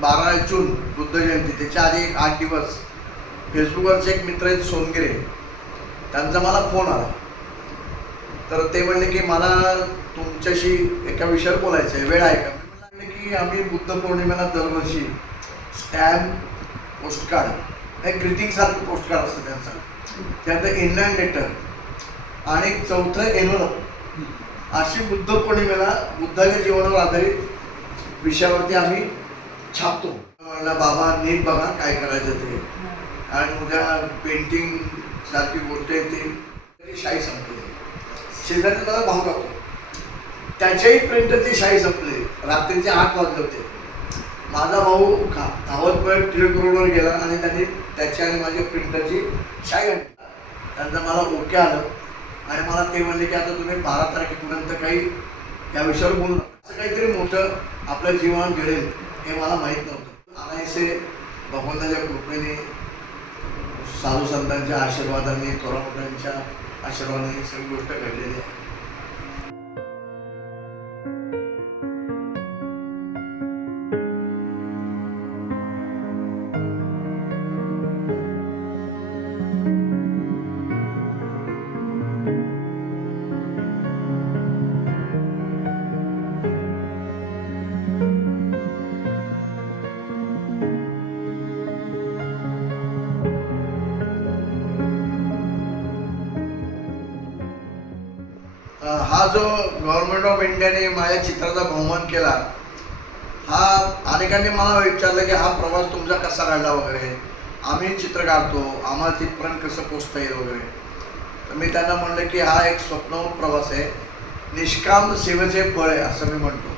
12 जून बुद्ध जयंती, त्याच्या आधी 8 दिवस फेसबुकवरचे एक मित्र आहेत सोनगिरे, त्यांचा मला फोन आला. तर ते म्हणले की मला तुमच्याशी एका विषयावर बोलायचं आहे, वेळ आहे का? मी म्हणले की आम्ही बुद्ध पौर्णिमेला दरवर्षी स्टॅम्प, पोस्टकार्ड, एक ग्रीटिंगसारखं पोस्टकार्ड असतं त्यांचं, त्यानंतर इनलाईन लेटर आणि चौथं एनवलप, अशी बुद्ध पौर्णिमेला बुद्धाच्या जीवनावर आधारित विषयावरती आम्ही छापतो. म्हणलं बाबा नीट बघा काय करायचं ते, आणि उद्या पेंटिंग सारखी गोष्ट येते. शाई संपली, शेजारी मला भाव लागतो, त्याच्याही प्रिंटरची शाई संपली, रात्रीचे 8 वाजले होते. माझा भाऊ धावत पळत टिळक रोडवर गेला आणि त्यांनी त्याची आणि माझ्या प्रिंटरची शाई आणली. त्यांचं मला ओके आलं आणि मला ते म्हणले की आता तुम्ही 12 तारखेपर्यंत काही या विषयावर बोलू नका. असं काहीतरी मोठं आपल्या जीवनात घडेल हे मला माहीत नव्हतं. आणायचे भगवंताच्या कृपेने, साधू संतांच्या आशीर्वादाने, थोरामोठ्यांच्या आशीर्वादाने सगळी गोष्ट घडलेली आहे. हा जो गव्हर्नमेंट ऑफ इंडियाने माझ्या चित्राचा बहुमान केला, हा अनेकांनी मला विचारलं की हा प्रवास तुमचा कसा घडला वगैरे, आम्ही चित्र काढतो, आम्हाला तिथपर्यंत कसं पोचता येईल वगैरे. तर मी त्यांना म्हणलं की हा एक स्वप्नवत प्रवास आहे, निष्काम सेवेचे फळ आहे असं मी म्हणतो.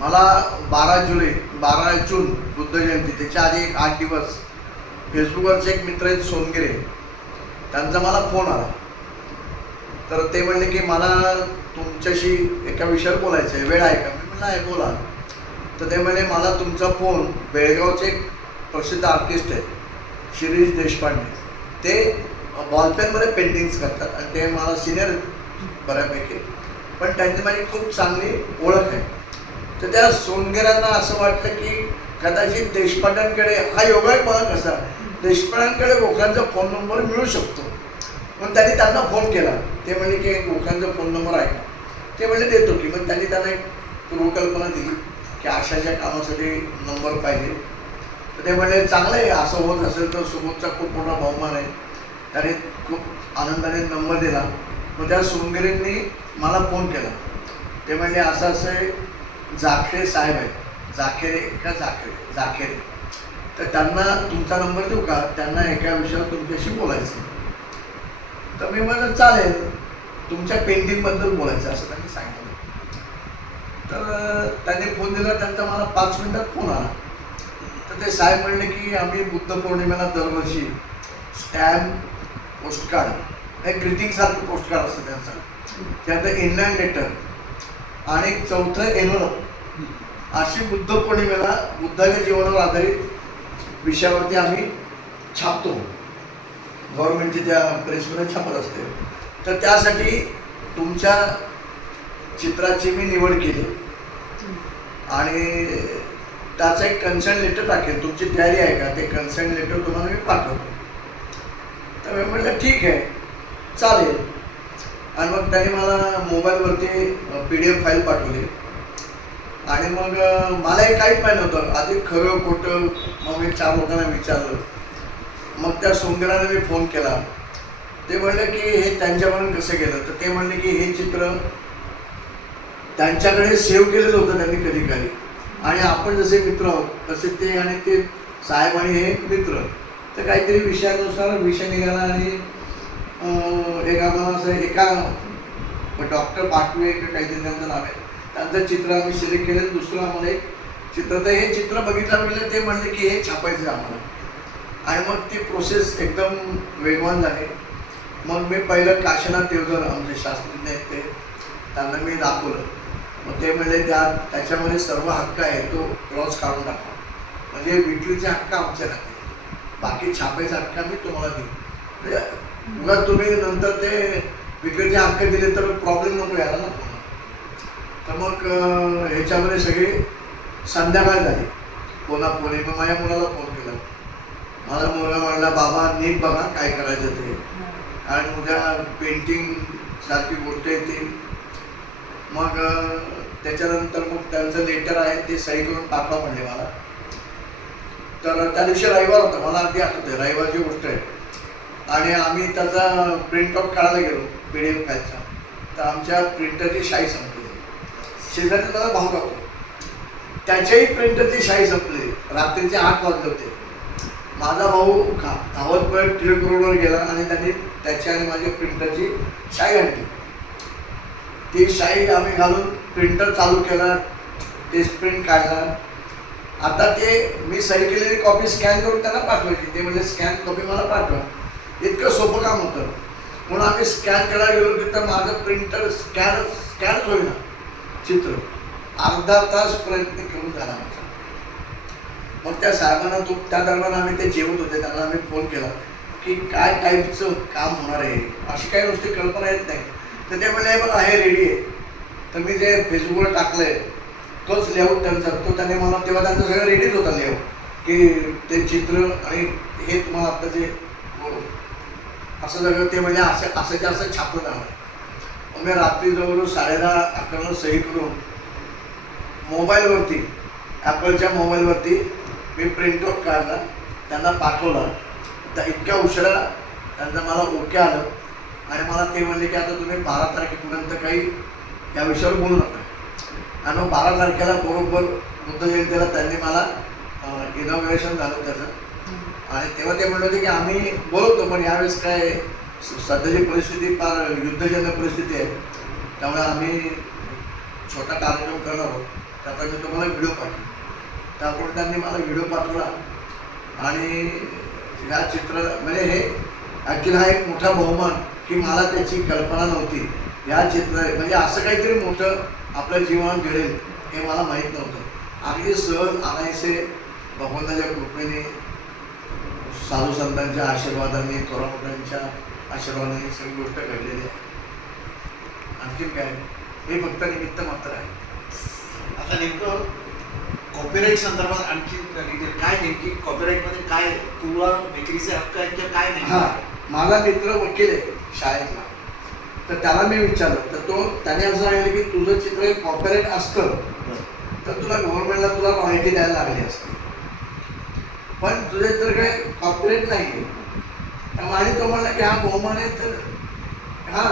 मला 12 जून बुद्ध जयंती, त्याच्या आधी 8 दिवस फेसबुकवरचे एक मित्र आहेत सोनगिरे, त्यांचा मला फोन आला. तर ते म्हणले की मला तुमच्याशी एका विषयावर बोलायचं आहे, वेळ आहे का? मी म्हणलं आहे, बोला. तर ते म्हणले मला तुमचा फोन, बेळगावचे एक प्रसिद्ध आर्टिस्ट आहेत शिरीष देशपांडे, ते बॉलपेनमध्ये पेंटिंग्स करतात आणि ते मला सिनियर बऱ्यापैकी, पण त्यांची माझी खूप चांगली ओळख आहे. तर त्या सोनगिऱ्यांना असं वाटलं की कदाचित देशपांड्यांकडे, हा योगायोग मला कसा, देशपांड्यांकडे गोखल्यांचा फोन नंबर मिळू शकतो. मग त्यांनी त्यांना फोन केला. ते म्हणले की गोखल्यांचा फोन नंबर आहे का? ते म्हणले देतो की. मग त्यांनी त्यांना एक पूर्वकल्पना दिली की अशाच्या कामासाठी नंबर पाहिजे. तर ते म्हणले चांगलं आहे, असं होत असेल तर सोबतचा खूप मोठा बहुमान आहे. त्याने खूप आनंदाने नंबर दिला. मग त्या सोनगिरींनी मला फोन केला. ते म्हणले असं असं जाखेरे साहेब आहेत, जाखेरे का जाखेरे, तर त्यांना तुमचा नंबर देऊ का, त्यांना एका विषयावर तुमच्याशी बोलायचं. तर मी म्हटलं चालेल, तुमच्या पेंटिंगबद्दल बोलायचं असं त्यांनी सांगितलं. तर त्यांनी फोन दिला, त्यांचा मला 5 मिनिटात फोन आला. तर ते साहेब म्हणले की आम्ही बुद्ध पौर्णिमेला दरवर्षी स्टॅम्प, पोस्टकार्ड, एक ग्रीटिंगसारखं पोस्टकार्ड असतं त्यांचं, त्यानंतर इनलाईन लेटर आणि चौथं एनवलप, अशी बुद्ध पौर्णिमेला बुद्धाच्या जीवनावर आधारित विषयावरती आम्ही छापतो. गव्हर्नमेंटची त्या प्रेसमध्ये छापत असते. तर त्यासाठी तुमच्या चित्राची मी निवड केली आणि त्याचं एक कन्सर्न लेटर टाकेल. तुमची तयारी आहे का, ते कन्सर्न लेटर तुम्हाला मी पाठवतो. तर मी म्हटलं ठीक आहे, चालेल. आणि मग त्यांनी मला मोबाईलवरती PDF फाईल पाठवली आणि मग मला हे काहीच माहीत नव्हतं आधी, खरं खोटं. मग मी 4 लोकांना विचारलं. मग त्या सोनगिराने मी फोन केला. ते म्हणले की हे त्यांच्यापर्यंत कसं गेलं. तर ते म्हणले की हे चित्र त्यांच्याकडे सेव्ह केलेलं होतं त्यांनी कधी कधी, आणि आपण जसे मित्र आहोत तसे ते आणि ते साहेब आणि हे मित्र. तर काहीतरी विषयानुसार विषय निघाला आणि एक आम्हाला असं एका डॉक्टर पाटवे का काहीतरी त्यांचं नाव आहे, त्यांचं चित्र आम्ही सिलेक्ट केलं. दुसरं आम्हाला एक चित्र, तर हे चित्र बघितलं म्हणजे ते म्हणले की हे छापायचं आम्हाला. आणि मग ती प्रोसेस एकदम वेगवान झाली. मग मी पहिलं काशीनाथ देवधर, आमचे शास्त्रज्ञ आहेत ते, त्यांना मी दाखवलं. मग ते म्हणले त्याच्यामध्ये सर्व हक्क आहे, तो क्रॉस काढून टाका, म्हणजे विक्रीचे हक्क आमचे नाही, बाकी छापायचे हक्क आम्ही तुम्हाला देऊ. मग तुम्ही नंतर ते विक्रीचे हक्क दिले तर प्रॉब्लेम नको यायला ना. तर मग ह्याच्यामध्ये सगळी संध्याकाळ झाली. पुणे मग माझ्या मुलाला फोन केला. माझा मुलगा म्हणला बाबा नीट बघा काय करायचं ते, आणि उद्या पेंटिंग सारखी गोष्ट येते. मग त्याच्यानंतर मग त्यांचं लेटर आहे ते सही करून पाठवा म्हणले मला. तर त्या दिवशी रविवार होता, मला अगदी आठवतंय रविवारची गोष्ट आहे. आणि आम्ही त्याचा प्रिंटआउट काढायला गेलो PDF फाईलचा. तर आमच्या प्रिंटरची शाई संपली. शेजारी मला भाऊ राहतो, त्याच्याही प्रिंटरची शाई संपली. रात्रीचे 8 वाजले होते. माझा भाऊ धावत पळत टिळक रोडवर गेला आणि त्यांनी त्याची आणि माझ्या प्रिंटरची शाई आणली. ती शाई आम्ही घालून प्रिंटर चालू केला, टेस्ट प्रिंट काढला. आता ते मी सही केलेली कॉपी स्कॅन करून त्यांना पाठवायची. ते म्हणजे स्कॅन कॉपी मला पाठवा. इतकं सोपं काम होतं. म्हणून आम्ही स्कॅन करायला गेलो की तर माझं प्रिंटर स्कॅनच होईना. चित्र अर्धा तास प्रयत्न करून झाला आमचा. मग त्या साहेबांना त्या दरम्यान आम्ही ते जेवत होते, त्यांना आम्ही फोन केला की काय टाईपचं काम होणार आहे, अशी काही गोष्टी कल्पना येत नाही. तर ते म्हणले बघा हे रेडी आहे. तर मी जे फेसबुकवर टाकलं आहे तोच लेआउट त्यांचा, तो त्याने मला तेव्हा त्यांचं सगळं रेडीच होता लेआउट, की ते चित्र आणि हे तुम्हाला आता जे असं सगळं ते म्हणजे असं छापलं जाणार. मग मी रात्री जवळजवळ 10:30-11 सही करून मोबाईलवरती ॲपलच्या मोबाईलवरती मी प्रिंटआउट काढला, त्यांना पाठवला. तर इतक्या उशिरा त्यांचं मला ओके आलं आणि मला ते म्हणले की आता तुम्ही 12 तारखेपर्यंत काही या विषयावर बोलू नका. आणि मग 12 तारखेला बरोबर बुद्ध जयंतीला त्यांनी मला इनॉग्रेशन झालं त्याचं. आणि तेव्हा ते म्हणले होते की आम्ही बोलवतो पण यावेळेस काय सध्याची परिस्थिती फार युद्धजन्य परिस्थिती आहे, त्यामुळे आम्ही छोटा कार्यक्रम करणार आहोत, त्याचा मी तुम्हाला व्हिडिओ पाठवतो. त्यामुळे त्यांनी मला व्हिडिओ पाठवला. आणि ह्या चित्र म्हणजे हे ॲक्च्युली हा एक मोठा बहुमान की मला त्याची कल्पना नव्हती. ह्या चित्र म्हणजे असं काहीतरी मोठं आपल्या जीवनात घडेल हे मला माहीत नव्हतं. अगदी सहज आणायचे भगवंताच्या कृपेने, साधू संतांच्या आशीर्वादाने, थोरामोठ्यांच्या आशीर्वादाने सगळी गोष्ट घडलेली आहे. आणखीन काय, हे फक्त निमित्त मात्र आहे. आता नेमकं कॉपीराईट संदर्भात आणखी काय नेमकी कॉपीराईटमध्ये काय तुला विक्रीचे हक्क आहेत किंवा काय नाही? हां, माझा मित्र वकील आहे शाळेतला. तर त्याला मी विचारलं तर त्याने असं सांगितलं की तुझं चित्र कॉपीराईट असतं तर तुला गव्हर्नमेंटला तुला रॉयल्टी द्यायला लागली असते, पण तुझे तर काही कॉपीराईट नाही आहे. त्यामुळे तो म्हणला की हा बहुमान आहे. तर हां,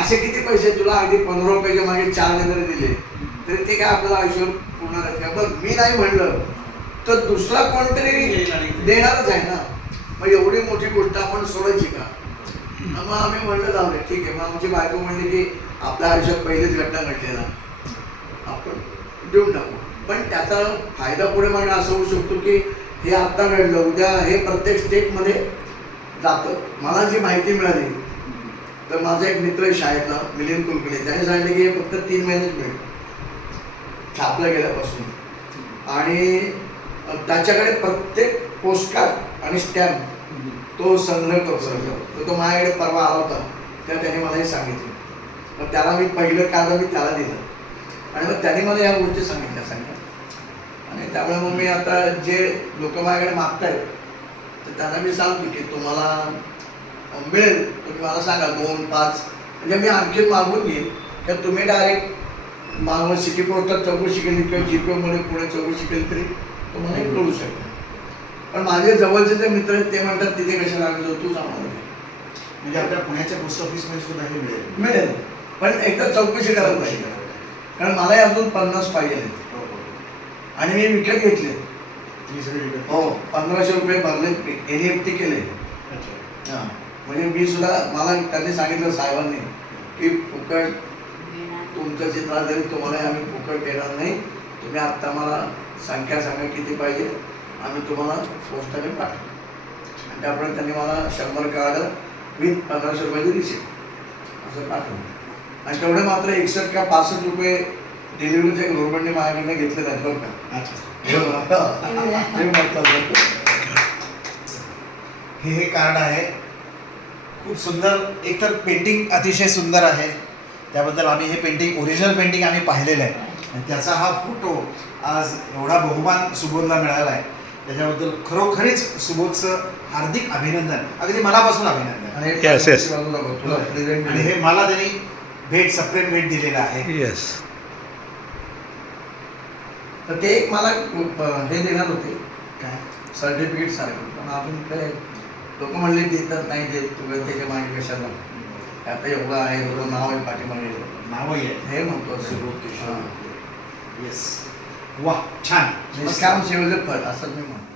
असे किती पैसे तुला अगदी 15 रुपयाच्या मागे 4 जरी दिले तरी ते काय आपल्याला आयुष्यावर पूर्ण राहते. पण मी नाही म्हणलं तर दुसरा कोणतरी देणारच आहे ना. मग एवढी मोठी गोष्ट आपण सोडायची का? मग आम्ही म्हणलं जाऊ दे ठीक आहे. मग आमची बायको म्हणली की आपल्या आयुष्यात पहिलीच घटना घडली ना, आपण देऊन टाकू. पण त्याचा फायदा पुढे मागे असं होऊ शकतो की हे आत्ता घडलं, उद्या हे प्रत्येक स्टेटमध्ये जातं. मला जी माहिती मिळाली तर माझा एक मित्र आहे शाळेतला मिलिंद कुलकर्णी, त्याने सांगितलं की हे फक्त 3 महिनेच मिळेल छापलं गेल्यापासून. आणि त्याच्याकडे प्रत्येक पोस्टकार्ड आणि स्टॅम्प तो संग्रह करतो. तर तो माझ्याकडे परवा आला होता, तर त्याने मला हे सांगितलं. मग त्याला मी पहिलं कार्ड मी त्याला दिलं आणि मग त्याने मला या गोष्टी सांगितल्या. आणि त्यामुळे मग मी आता जे लोक माझ्याकडे मागतायत तर त्यांना मी सांगतो की तुम्हाला मिळेल, तुम्ही मला सांगा 2-5, म्हणजे मी आणखी मागून घेईन तर तुम्ही डायरेक्ट मागून सिटी पोस्टात चौकशी केली किंवा GPOमध्ये पुणे चौकशी केली तरी तुम्हाला कळू शकतो. पण माझे जवळचे जे मित्र आहेत ते म्हणतात तिथे कशाला लागलो तू सांगा. म्हणजे आपल्या पुण्याच्या पोस्ट ऑफिसमध्ये सुद्धा हे मिळेल पण एकदा चौकशी करायला पाहिजे, कारण मलाही अजून 50 पाहिजे आणि मी विकत घेतले. हो, 1500 रुपये भरले, NEFT केले. हां, म्हणजे मी सुद्धा, मला त्यांनी सांगितलं साहेबांनी की फुकट तुमचं चित्र जरी तुम्हाला आम्ही फुकट देणार नाही, तुम्ही आत्ता मला संख्या सांगा किती पाहिजे, आम्ही तुम्हाला पोस्टाने पाठवू. आणि त्यामुळे त्यांनी मला 100 कार्ड विथ 1500 रुपयाची रिसिप्ट असं पाठवलं. आणि तेवढे मात्र 61 का 65 रुपये डिलिव्हरीचे गव्हर्नमेंटने माझ्याकडनं घेतले आहेत बरं का. हे कार्ड आहे, खूप सुंदर. एकतर पेंटिंग अतिशय सुंदर आहे, त्याबद्दल आम्ही हे पेंटिंग ओरिजिनल पेंटिंग आम्ही पाहिलेलं आहे. आणि त्याचा हा फोटो आज एवढा बहुमान सुबोधला मिळाला आहे, त्याच्याबद्दल खरोखरीच सुबोधचं हार्दिक अभिनंदन, अगदी मनापासून अभिनंदन. आणि Yes, yes. तुला प्रेझेंट आणि हे मला त्यांनी सप्रेम भेट दिलेलं आहे. येस. तर ते एक मला हे देणार होते काय सर्टिफिकेट सारखं, पण अजून काय लोक म्हणले देतात नाही देत, तुला त्याच्या मागे कशाला, आता एवढं आहे, एवढं नाव आहे पाठीमागे, नावही आहे हे म्हणतो सुबोध हां. किशोर. येस, वा छान. निष्काम सेवेचं फळ असं मी म्हणतो.